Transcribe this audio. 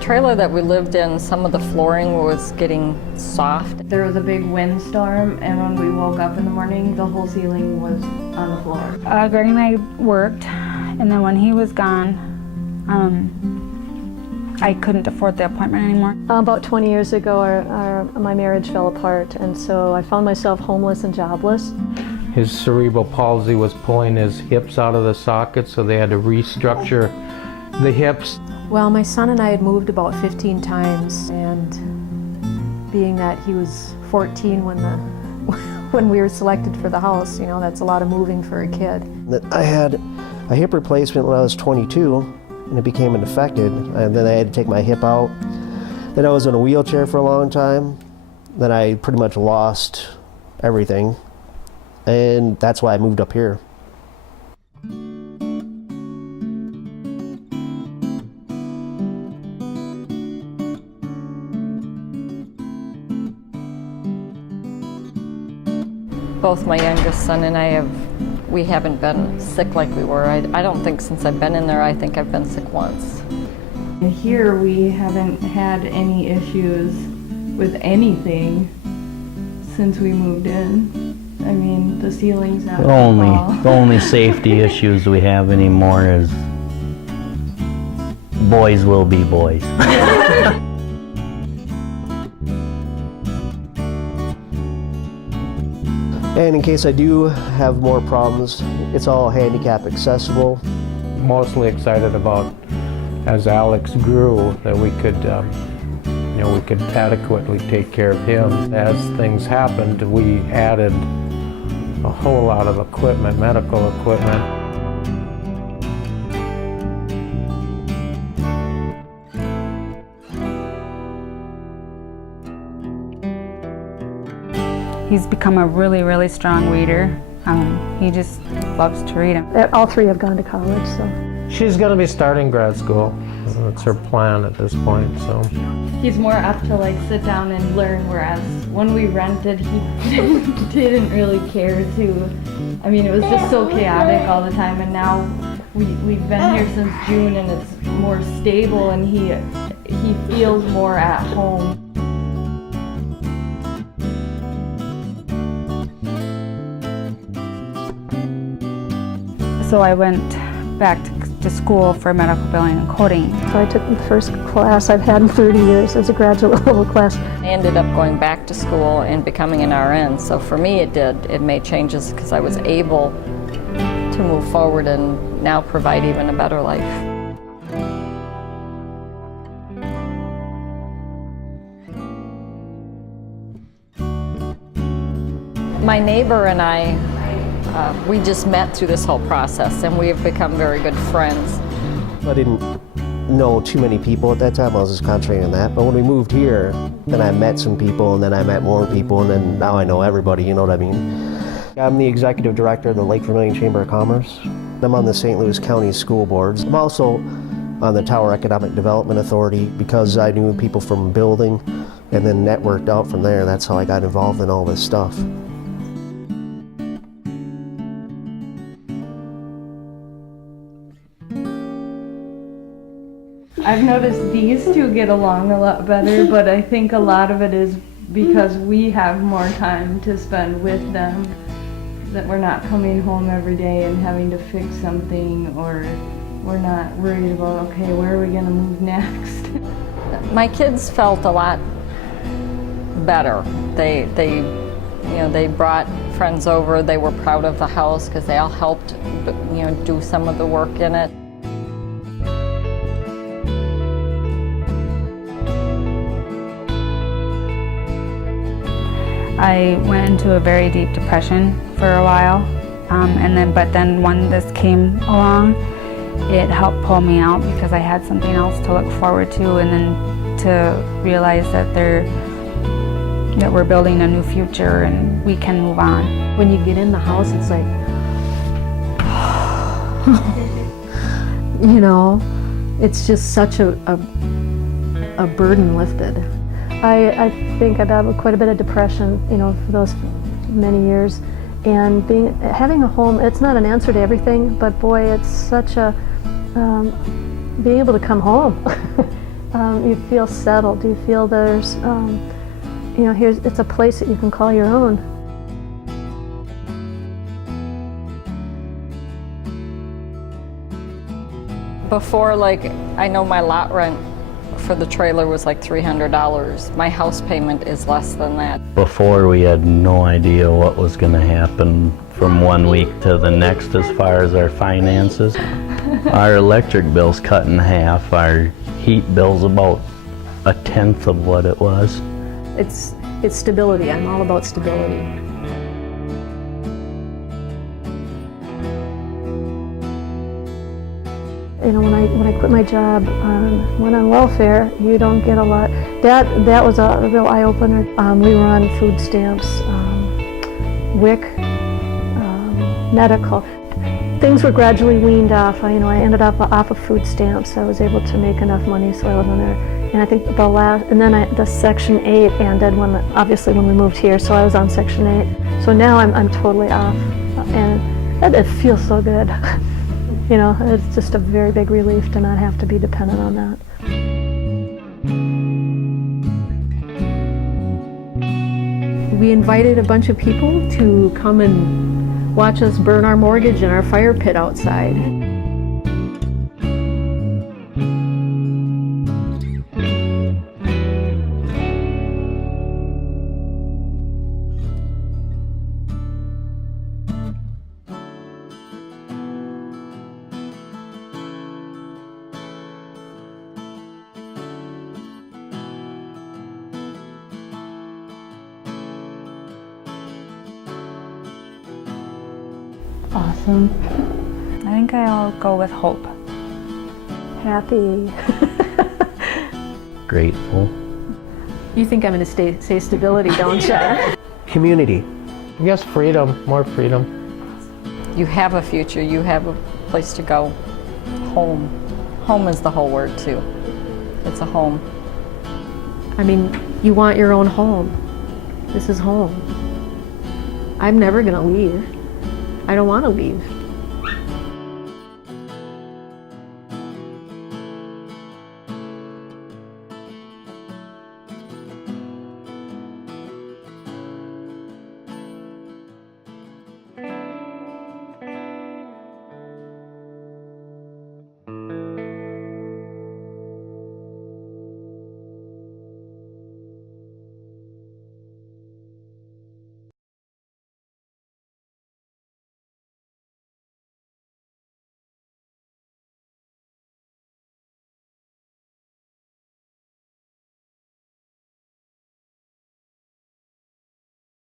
Trailer that we lived in, some of the flooring was getting soft. There was a big windstorm, and when we woke up in the morning, the whole ceiling was on the floor. Greg and I worked, and then when he was gone, I couldn't afford the appointment anymore. About 20 years ago, my marriage fell apart, and so I found myself homeless and jobless. His cerebral palsy was pulling his hips out of the socket, so they had to restructure the hips. Well, my son and I had moved about 15 times, and being that he was 14 when we were selected for the house, you know, that's a lot of moving for a kid. I had a hip replacement when I was 22, and it became infected, and then I had to take my hip out. Then I was in a wheelchair for a long time. Then I pretty much lost everything, and that's why I moved up here. Both my youngest son and I we haven't been sick like we were. I don't think since I've been in there, I think I've been sick once. Here we haven't had any issues with anything since we moved in. I mean, the ceiling's not The only safety issues we have anymore is boys will be boys. And in case I do have more problems, it's all handicap accessible. Mostly excited about, as Alex grew, that we could adequately take care of him. As things happened, we added a whole lot of equipment, medical equipment. He's become a really, really strong reader. He just loves to read them. All three have gone to college, so. She's going to be starting grad school. That's her plan at this point, so. He's more apt to like sit down and learn, whereas when we rented, he didn't really care to. I mean, it was just so chaotic all the time, and now we've been here since June, and it's more stable, and he feels more at home. So I went back to school for medical billing and coding. So I took the first class I've had in 30 years as a graduate level class. I ended up going back to school and becoming an RN. So for me it made changes because I was able to move forward and now provide even a better life. My neighbor and I, we just met through this whole process, and we have become very good friends. I didn't know too many people at that time. I was just concentrating on that. But when we moved here, then I met some people, and then I met more people, and then now I know everybody, you know what I mean? I'm the executive director of the Lake Vermilion Chamber of Commerce. I'm on the St. Louis County School Boards. I'm also on the Tower Economic Development Authority because I knew people from building and then networked out from there. That's how I got involved in all this stuff. I've noticed these two get along a lot better, but I think a lot of it is because we have more time to spend with them, that we're not coming home every day and having to fix something, or we're not worried about, okay, where are we going to move next? My kids felt a lot better. They brought friends over. They were proud of the house because they all helped, do some of the work in it. I went into a very deep depression for a while, but then when this came along, it helped pull me out because I had something else to look forward to, and then to realize that we're building a new future and we can move on. When you get in the house, it's like, it's just such a burden lifted. I think I battled quite a bit of depression, for those many years. And having a home, it's not an answer to everything, but boy, it's such a, being able to come home You feel settled. You feel there's, you know, it's a place that you can call your own. Before, like, I know my lot rent for the trailer was like $300. My house payment is less than that. Before, we had no idea what was going to happen from one week to the next as far as our finances. Our electric bill's cut in half. Our heat bill's about 1/10 of what it was. It's stability. I'm all about stability. You know, when I quit my job, went on welfare, you don't get a lot. That was a real eye-opener. We were on food stamps, WIC, medical. Things were gradually weaned off. I ended up off of food stamps. I was able to make enough money, so I was on there. And I think the Section 8 ended obviously when we moved here, so I was on Section 8. So now I'm totally off, and it feels so good. You know, it's just a very big relief to not have to be dependent on that. We invited a bunch of people to come and watch us burn our mortgage in our fire pit outside. Awesome. I think I'll go with hope. Happy. Grateful. You think I'm going to say stability, don't you? Community. I guess freedom, more freedom. You have a future, you have a place to go. Home. Home is the whole word too. It's a home. I mean, you want your own home. This is home. I'm never going to leave. I don't want to leave.